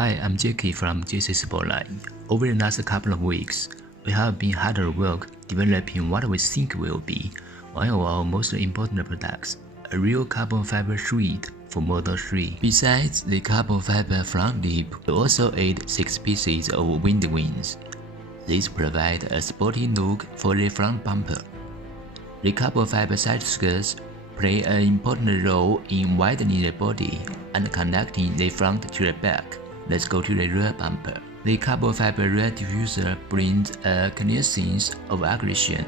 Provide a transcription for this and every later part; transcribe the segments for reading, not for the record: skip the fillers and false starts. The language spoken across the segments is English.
Hi, I'm Jackie from JCsportline. Over the last couple of weeks, we have been hard at work developing what we think will be one of our most important products, a real carbon fiber suite for Model 3. Besides the carbon fiber front lip, we also add 6 pieces of wind wings. These provide a sporty look for the front bumper. The carbon fiber side skirts play an important role in widening the body and connecting the front to the back. Let's go to the rear bumper. The carbon fiber rear diffuser brings a clear sense of aggression.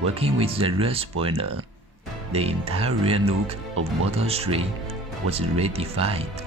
Working with the rear spoiler, the entire rear look of Model 3 was redefined.